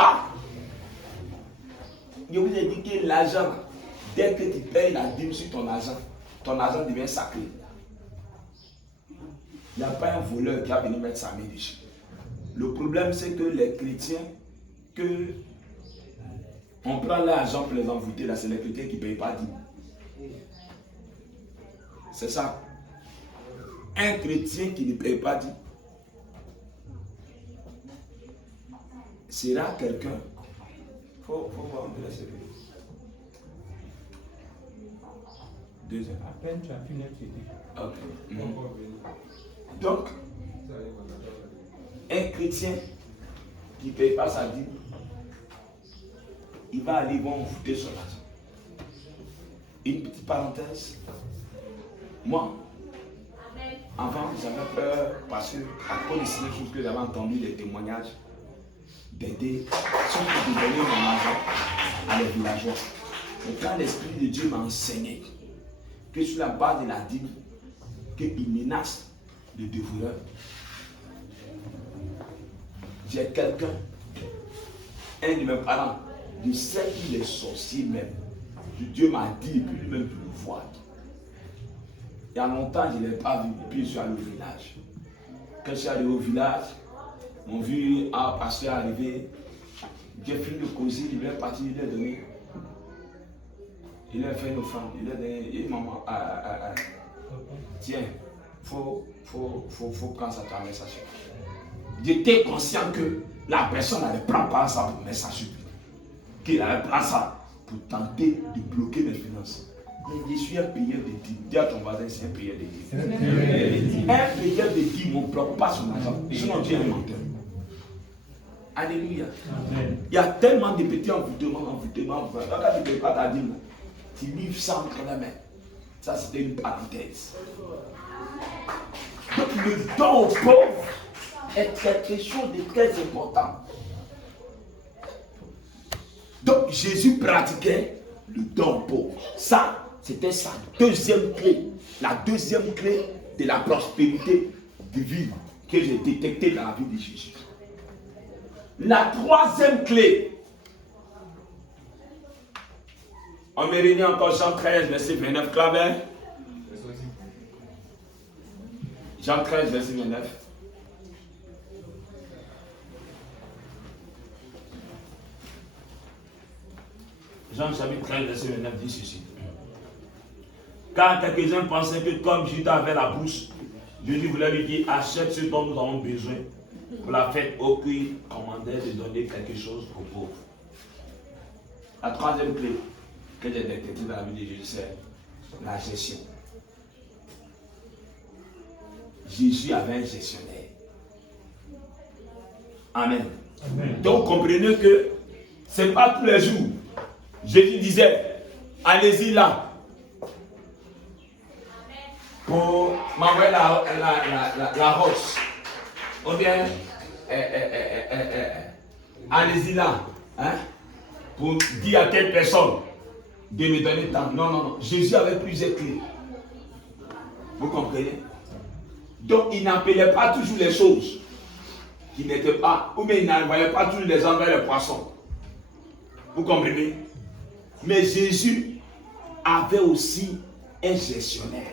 pas. Je vous ai dit que l'argent, dès que tu payes la dîme sur ton argent devient sacré. Il n'y a pas un voleur qui va venir mettre sa main dessus. Le problème, c'est que les chrétiens, on prend l'argent pour les envoûter, là, c'est les chrétiens qui ne payent pas dîme. C'est ça. Un chrétien qui ne paye pas dîme sera quelqu'un. Faut voir un peu la série. Deuxième. À peine tu as fini de fêter. Ok. Donc, un chrétien qui ne paye pas sa dîme, il va aller envoûter son argent. Une petite parenthèse. Moi, avant, j'avais peur parce que, à cause de ces choses que j'avais entendu, les témoignages, d'aider, surtout de donner mon argent à les villageois. Mais quand l'Esprit de Dieu m'a enseigné que sur la base de la dîme, qu'il menace le dévoreur, j'ai quelqu'un, un de mes parents, je sais qu'il est sorcier même. Dieu m'a dit, et puis lui-même de le voir. Il y a longtemps, je ne l'ai pas vu, et puis je suis allé au village. Quand je suis allé au village, mon vieux pasteur est arrivé, j'ai fini de causer, il est parti, il est donné. Il a fait une offrande, il a donné, et maman, tiens, faut prendre ça ta message. J'étais conscient que la personne n'allait prendre pas ça pour message, qu'il allait prendre ça pour tenter de bloquer mes finances. Mais je suis un payeur de dîmes. Dis à ton voisin, c'est un payeur de dîmes. Un payeur de dîmes, on ne bloque pas son argent. Sinon, Dieu est un menteur. Alléluia. Il y a tellement de petits envoûtements. Quand tu ne payes pas ta dîme, tu livres ça entre les mains. Ça, c'était une parenthèse. Donc, le don aux pauvres est quelque chose de très important. Donc, Jésus pratiquait le don aux pauvres. Ça, c'était sa deuxième clé. La deuxième clé de la prospérité divine que j'ai détectée dans la vie de Jésus. La troisième clé, on me réunit encore Jean 13, verset 29, claver. Jean 13, verset 29. Jean chapitre 13, verset 29 dit ceci. Car quelques-uns pensaient que comme Judas avait la bourse, Jésus voulait lui dire, achète ce dont nous avons besoin pour la fête, aucun commandait de donner quelque chose aux pauvres. La troisième clé que j'ai détectée dans la vie de Jésus, c'est la gestion. Jésus avait un gestionnaire. Amen. Amen. Donc comprenez que ce n'est pas tous les jours. Jésus disait, allez-y là pour m'envoyer la roche. Ou bien, allez-y là pour dire à telle personne de me donner tant. Non, non, non. Jésus avait plusieurs clés. Vous comprenez? Donc, il n'appelait pas toujours les choses qui n'étaient pas, ou bien il n'envoyait pas toujours les gens vers les poissons. Vous comprenez? Mais Jésus avait aussi un gestionnaire.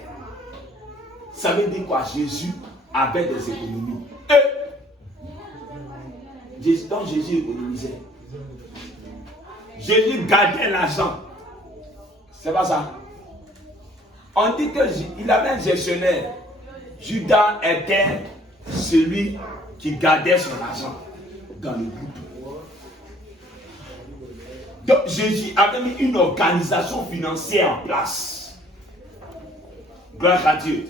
Ça veut dire quoi? Jésus avait des économies. Donc Jésus économisait. Jésus gardait l'argent. C'est pas ça. On dit qu'il avait un gestionnaire. Judas était celui qui gardait son argent dans le groupe. Donc Jésus avait mis une organisation financière en place. Gloire à Dieu.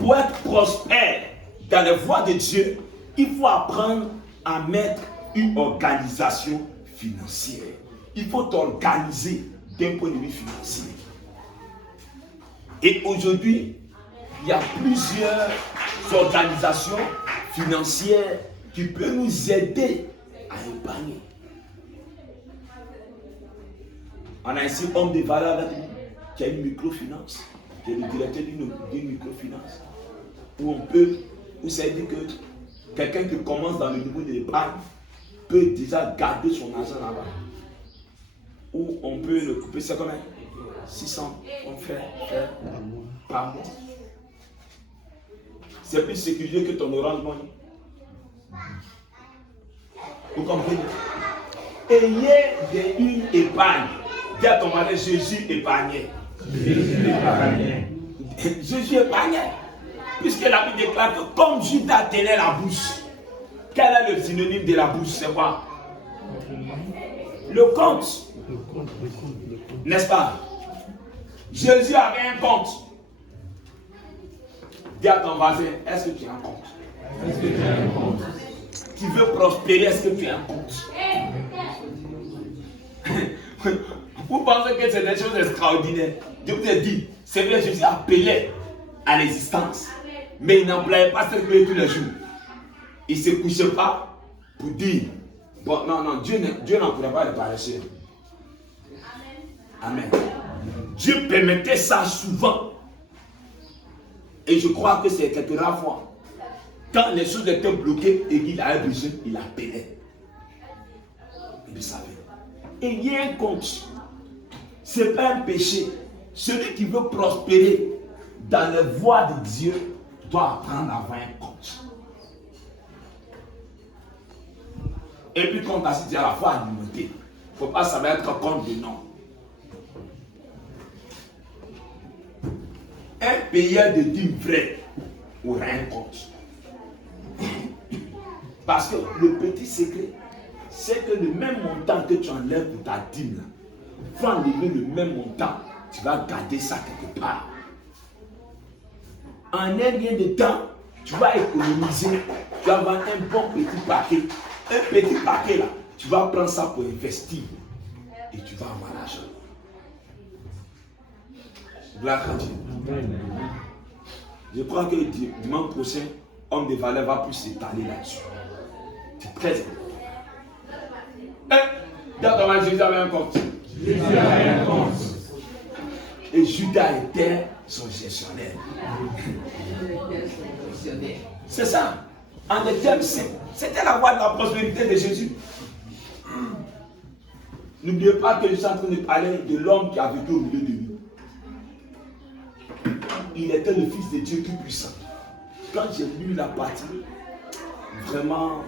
Pour être prospère dans les voies de Dieu, il faut apprendre à mettre une organisation financière. Il faut t'organiser d'un point de vue financier. Et aujourd'hui, il y a plusieurs organisations financières qui peuvent nous aider à épargner. On a ici homme de valeur avec nous qui a une microfinance, qui est le directeur d'une microfinance, où ça veut dire que quelqu'un qui commence dans le niveau de l'épargne, peut déjà garder son argent là-bas. Ou on peut le couper, c'est combien? 600, on fait par mois. C'est plus sécurisé que ton Orange Money. Vous comprenez? Ayez une épargne. Dis à ton mari, Jésus épargnait. Jésus épargnait. Jésus épargnait. Puisque la Bible déclare que comme Judas tenait la bouche, quel est le synonyme de la bouche? C'est quoi? Le compte. N'est-ce pas? Jésus avait un compte. Dis à ton voisin, est-ce que tu as un compte? Est-ce que tu as un compte? Tu veux prospérer, est-ce que tu as un compte? Vous pensez que c'est des choses extraordinaires? Je vous ai dit, c'est vrai, Jésus appelait à l'existence, mais il n'employait pas cette clé tous les jours. Il ne se couchait pas pour dire, bon, non, Dieu n'employait pas les paresseux. Amen. Dieu permettait ça souvent. Et je crois que c'est quelques rares fois. Quand les choses étaient bloquées et qu'il avait besoin, il appelait. Il savait. Et il y a un compte. Ce n'est pas un péché. Celui qui veut prospérer dans les voies de Dieu doit apprendre à avoir un compte. Et puis quand on dit à la fois alimenter, il ne faut pas savoir être compte de nom. Un payeur de dîmes vrai aura un compte. Parce que le petit secret, c'est que le même montant que tu enlèves pour ta dîme, tu vas enlever le même montant, tu vas garder ça quelque part. En un rien de temps, tu vas économiser, tu vas avoir un bon petit paquet. Un petit paquet là, tu vas prendre ça pour investir et tu vas avoir l'argent. Gloire à Dieu. Je crois que dimanche prochain, homme de valeur va plus s'étaler là-dessus. C'est très important. Dans ton mal, Jésus avait un compte. Jésus avait un compte. Et Judas était son gestionnaire. C'est ça. En deuxième siècle, c'était la voie de la prospérité de Jésus. N'oubliez pas que je suis en train de parler de l'homme qui a vécu au milieu de nous. Il était le Fils de Dieu tout puissant. Quand j'ai lu la partie, vraiment,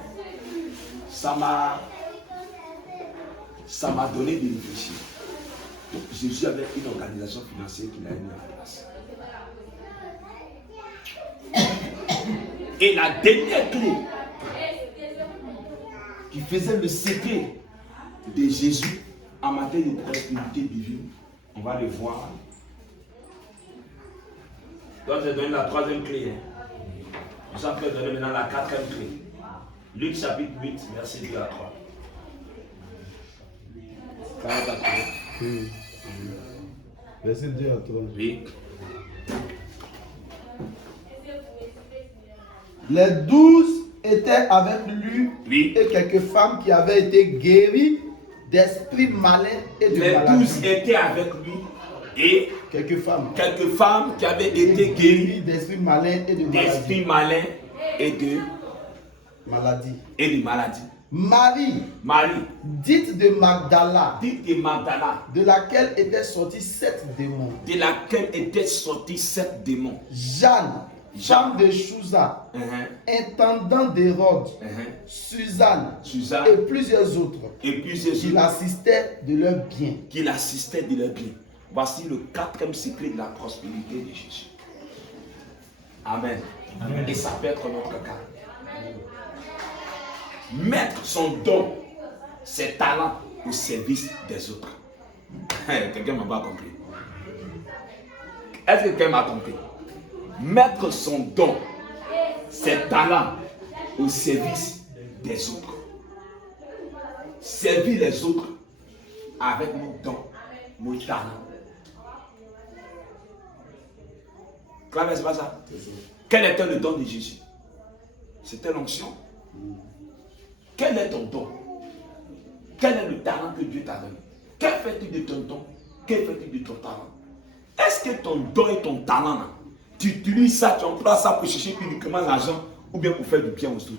ça m'a donné de réfléchir. Donc, Jésus avait une organisation financière qu'il a mis en place. Et la dernière clé qui faisait le secret de Jésus en matière de prospérité divine, on va le voir. Donc, j'ai donné la troisième clé. Je suis en train de donner maintenant la quatrième clé. Luc chapitre 8, verset 2 à 3. Verset 2 à 3. Oui. Les 12 étaient avec lui, Oui. et quelques femmes qui avaient été guéries d'esprits malins et de Les maladies. 12 étaient avec lui et Quelques femmes qui avaient été guéries d'esprits malins et de d'esprits maladies. malins et de maladies. Marie, Marie, dite de Magdala, dite de Magdala, de laquelle étaient sortis 7 démons. de laquelle étaient sortis 7 démons. Jeanne, femme de Chouza, intendant d'Hérode, Suzanne, et plusieurs autres qui l'assistaient de leurs biens. Voici le quatrième secret de la prospérité de Jésus. Amen. Amen. Et ça peut être notre cas. Mettre son don, ses talents au service des autres. Quelqu'un m'a pas compris. Est-ce que quelqu'un m'a compris? Mettre son don, ses talents au service des autres. Servir les autres avec nos dons, nos talents. Claire, c'est pas ça? Quel était le don de Jésus? C'était l'onction. Quel est ton don? Quel est le talent que Dieu t'a donné? Que fais-tu de ton don? Que fais-tu de ton talent? Est-ce que ton don et ton talent, là, tu utilises ça, tu emploies ça pour chercher uniquement l'argent ou bien pour faire du bien aux autres?